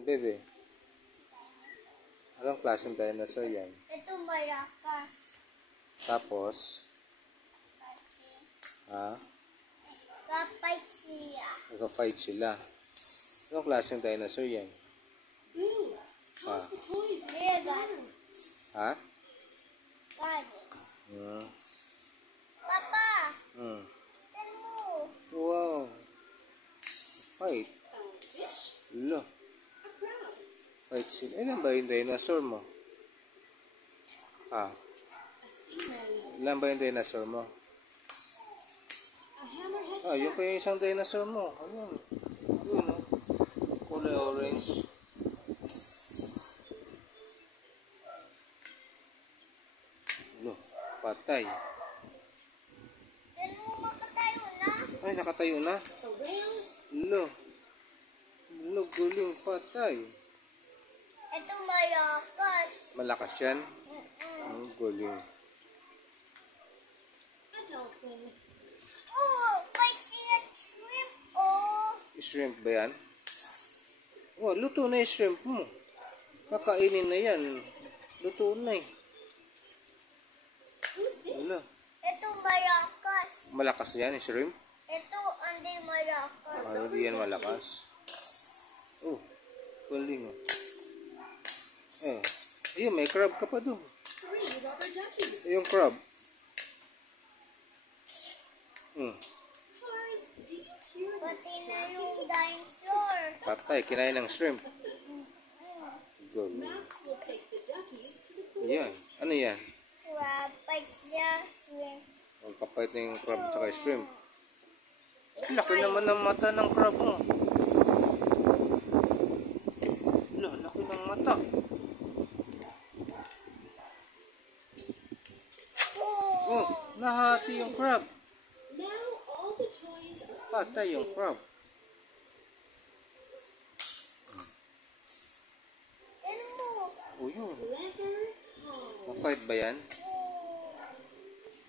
Bebe, anong klaseng dinosaur yan? Ito malakas. Tapos, ha? Kapait siya. Nag-fight sila. Anong klaseng dinosaur yan? Ha? Regan. Ha? Gani. Hmm. Papa, Hmm. tignan mo. Wow. Fight. Lo. Fight sila. Ilan ba yung dinosaur mo? Ha? Ilan ba yung dinosaur mo? Ah, yung pa yung isang dinosaur mo. Ayun. Ayun, oh. Kulay orange. Lo. Patay. Tignan mo, makatayo na. Ay, nakatayo na. Lo. Lo, guling patay. Ito malakas. Malakas yan. Ang guling. Oh, bite siya shrimp. Oh. Shrimp ba yan? Oh, luto na yung shrimp mo. Kakainin na yan. Luto na eh. Wala. Ito malakas. Malakas yan yung shrimp? Ito hindi malakas. Ah, hindi yan malakas. Oh, galing oh. Eh, ayun, may crab ka pa doon. Yung crab. Pati na yung dinosaur. Patay, kinain ng shrimp. Galing. Yan. Ano yan? Crab, bite siya shrimp. Ang kapait na yung crab at saka shrimp. Laki naman ng mata ng crab mo. Laki ng mata. Oh, nahati yung crab. Patay yung crab. Tignan mo. Oh, yun. Ma-fight ba yan?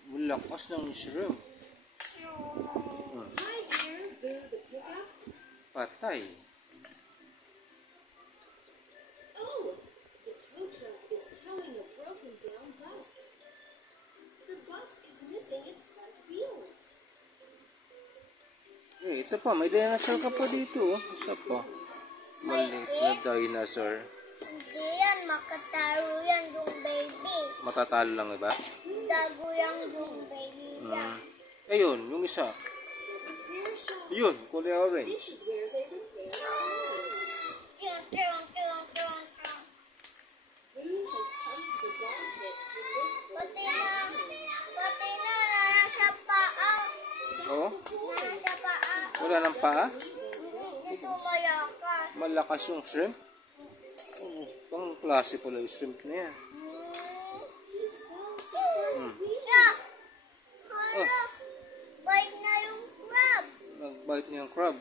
Malakas ng shrimp. Patay. Oh, the tow truck is towing a broken down bus. The bus is missing its front wheels. Eh, ito pa. May dinosaur ka pa dito. Oh. Isa pa. Maliit na dinosaur. Hindi yan, makataro yan yung baby. Matatalo lang, iba? Dago yan yung baby yan. Ayun, yung isa. Ayun, kulay orange. This is where they repair cars. Tiyan, tiyan, tiyan, tiyan, tiyan. Boo has come to the bomb pit to look for Pati na, nasa paa. Oh, Nasa paa. wala ng paa. Ito malakas. Malakas yung shrimp. Oh, pang klase pala yung shrimp na yan. Yeah. Hala, bite na yung crab. Nag-bite niya yung crab.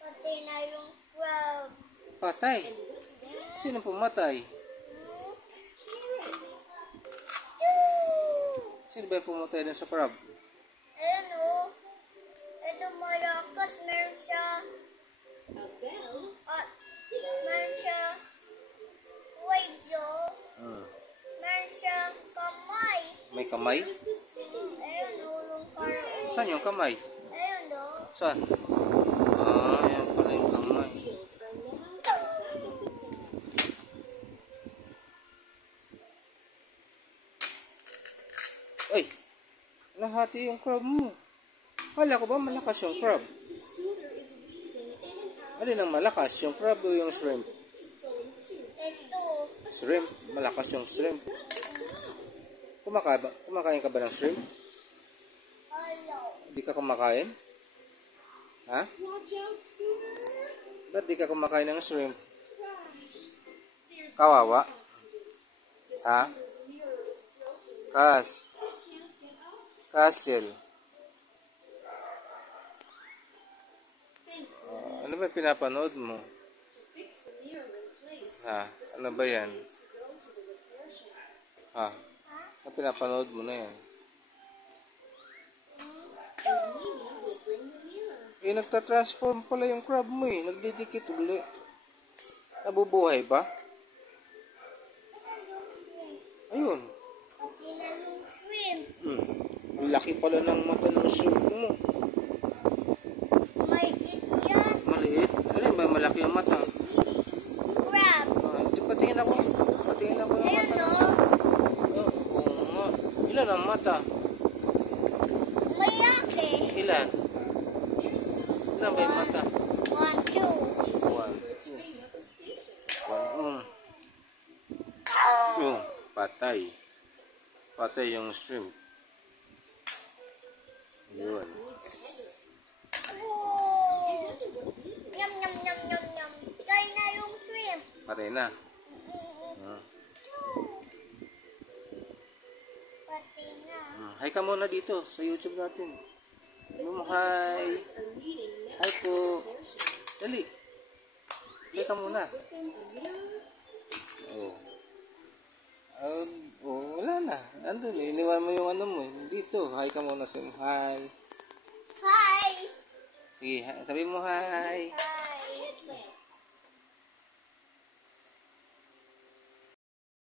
Pati na yung crab. Patay. Sino pumatay? Sino ba yung pumatay dun sa crab? Ayan o. Ito malakas. Meron siya. a bell. At meron siya. Wadyo. Meron siya kamay. May kamay? Ayan o. Yung karaon. Saan yung kamay? Ayan o. Saan? Ah, yan pala yung kamay. Wheels are now at the back of the Ay! Nahati yung crab mo. Kala ko ba malakas yung crab? The scooter is weaving in and out. Alin ang malakas? Yung crab o yung shrimp? Is going to. Ito. Shrimp. Malakas yung shrimp. Kumakain ka ba ng shrimp? Ayaw. Di ka kumakain? Ha? Watch out, scooter. Ba't di ka kumakain ng shrimp? Crash. There's Kawawa? an accident. The Ha? scooter's mirror is broken. Kas. I can't get up. Castle. Thanks, Ano ba pinapanood mo? to fix the mirror in place. Ha? Ano ba yan? Needs to go to the repair shop. Ha? Ano pinapanood mo na yan? And Mimi will bring the nagta-transform pala yung crab mo eh. Nagdidikit uli. Nabubuhay ba? Ayun. Pati na yung shrimp. Laki pala ng mata ng shrimp mo. May it yan. Maliit. Ano ba? Malaki ang mata. Crab. Patingin ako. Patingin ako ng Ayun mata. no. Oo nga. Ilan ang mata? Mayaki. Ilan? Ilan ba yung mata? 1, 2. 1. Yung patay. Patay yung shrimp. Yun. Oh. Yum, yum, yum, yum, yum. Kain na yung shrimp. Patay na. Pati na. Hi ka muna dito sa YouTube natin. Hi. Hi po. Dali. Hi ka muna. Oh. Wala na. Andun eh. Iniwan mo yung ano mo eh. Dito. Hi ka muna. Hi. Hi. Sige, sabi mo hi. Hi.